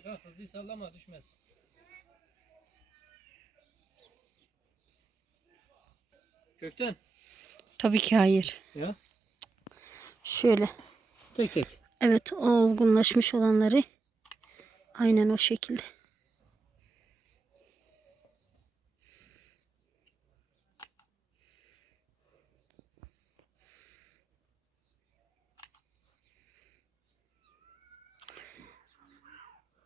Hadi kalk hızlı sallama düşmez. Kökten. Tabii ki hayır. Ya. Şöyle. Tek tek. Evet o olgunlaşmış olanları aynen o şekilde.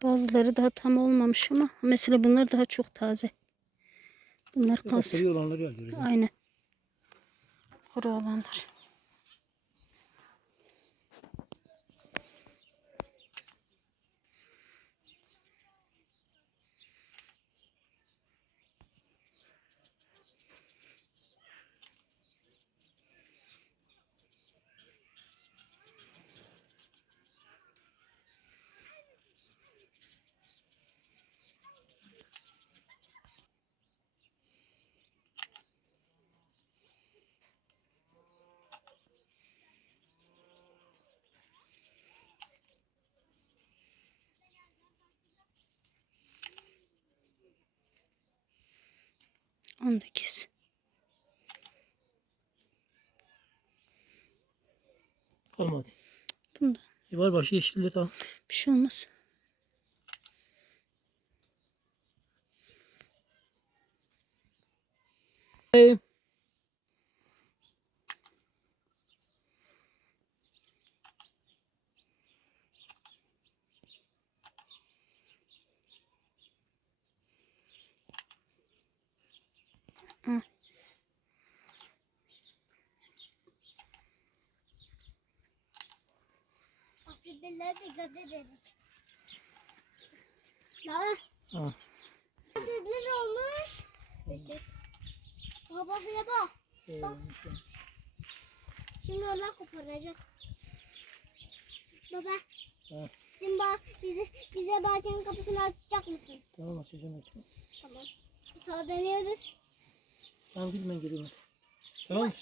Bazıları daha tam olmamış ama mesela bunlar daha çok taze. Bunlar kalsın. kuru olanları alıyoruz. ha. Aynen. Kuru olanlar. Onu da kes. Olmadı. Bunda E var başı yeşilli tamam. bir şey olmaz. Hey. Birbirlerine dikkat ederiz. Ya Ha. dediler olmuş. Peki. Baba bile bak. Bak. Şimdi oradan koparacağız. Baba. Ha. Şimdi bak bize, bize bahçenin kapısını açacak mısın? Tamam açacağım açacağım. Tamam. Sonra dönüyoruz. Tamam gidin ben geliyorum. hadi. Tamam mı?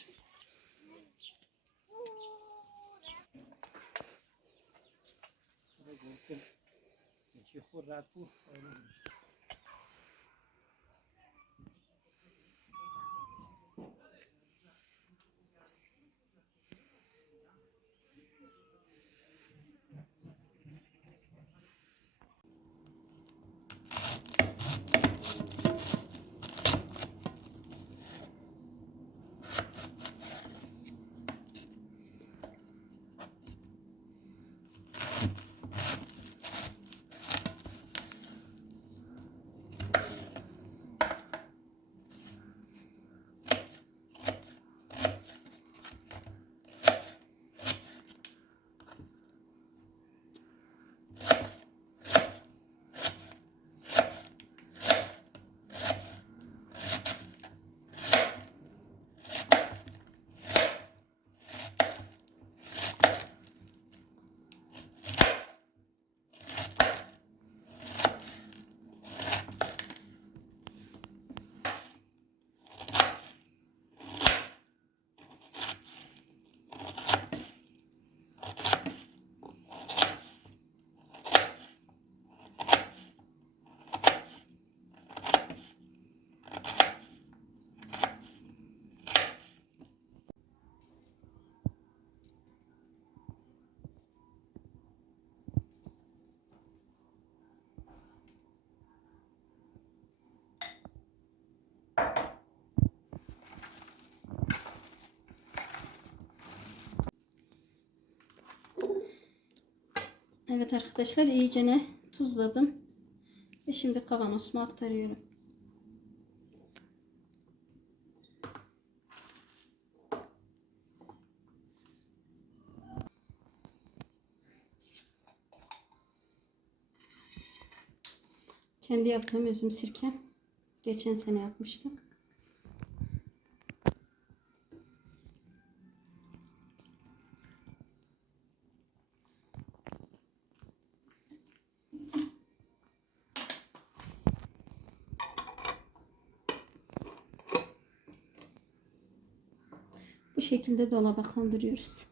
Evet arkadaşlar iyicene tuzladım. Ve şimdi kavanozuma aktarıyorum. Kendi yaptığım üzüm sirke. Geçen sene yapmıştım. Bu şekilde dolaba kaldırıyoruz.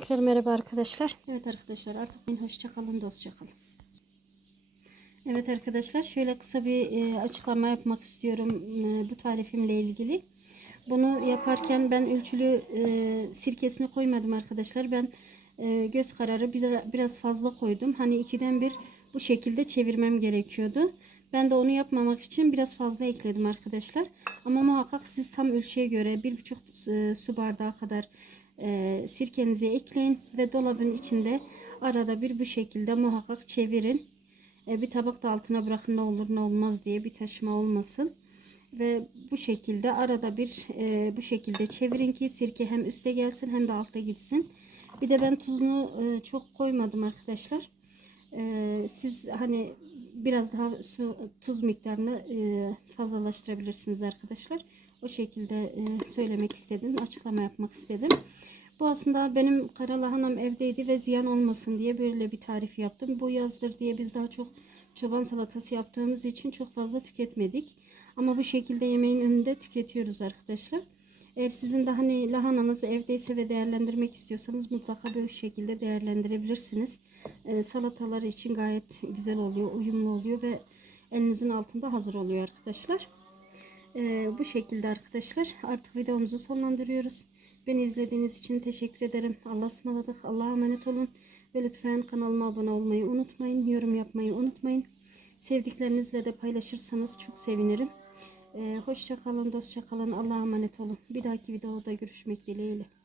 Tekrar merhaba arkadaşlar. Evet arkadaşlar artık hoşça kalın, dostça kalın. Evet arkadaşlar şöyle kısa bir e, açıklama yapmak istiyorum e, bu tarifimle ilgili. Bunu yaparken ben ölçülü e, sirkesini koymadım arkadaşlar. Ben göz kararı bir- biraz fazla koydum. Hani ikiden bir bu şekilde çevirmem gerekiyordu. Ben de onu yapmamak için biraz fazla ekledim arkadaşlar. Ama muhakkak siz tam ölçüye göre bir buçuk e, su bardağı kadar e, sirkenizi ekleyin ve dolabın içinde arada bir bu şekilde muhakkak çevirin. E, bir tabak da altına bırakın ne olur ne olmaz diye bir taşıma olmasın. Ve bu şekilde arada bir e, bu şekilde çevirin ki sirke hem üste gelsin hem de altta gitsin. Bir de ben tuzunu e, çok koymadım arkadaşlar. E, siz hani biraz daha su, tuz miktarını e, fazlalaştırabilirsiniz arkadaşlar. O şekilde e, söylemek istedim. Açıklama yapmak istedim. Bu aslında benim kara lahanam evdeydi ve ziyan olmasın diye böyle bir tarif yaptım. Bu yazdır diye biz daha çok çoban salatası yaptığımız için çok fazla tüketmedik. Ama bu şekilde yemeğin önünde tüketiyoruz arkadaşlar. Eğer sizin de hani lahananız evdeyse ve değerlendirmek istiyorsanız mutlaka böyle şekilde değerlendirebilirsiniz. Ee, salatalar için gayet güzel oluyor, uyumlu oluyor ve elinizin altında hazır oluyor arkadaşlar. Ee, bu şekilde arkadaşlar artık videomuzu sonlandırıyoruz. Beni izlediğiniz için teşekkür ederim. Allah'a ısmarladık. Allah'a emanet olun. Ve lütfen kanalıma abone olmayı unutmayın. Yorum yapmayı unutmayın. Sevdiklerinizle de paylaşırsanız çok sevinirim. Ee, hoşça kalın, dostça kalın. Allah'a emanet olun. Bir dahaki videoda görüşmek dileğiyle.